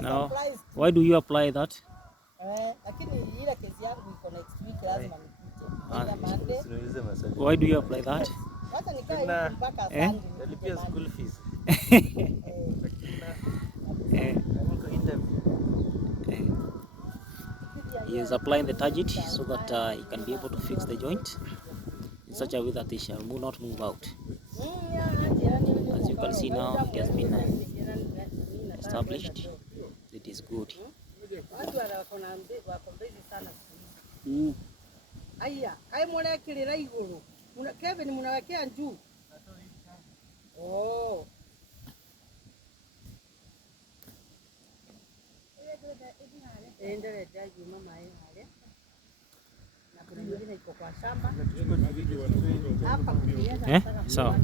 Now, why do you apply that? Why do you apply that? School fees. He is applying the target so that he can be able to fix the joint in such a way that they shall not move out. As you can see now, it has been established. It is good. So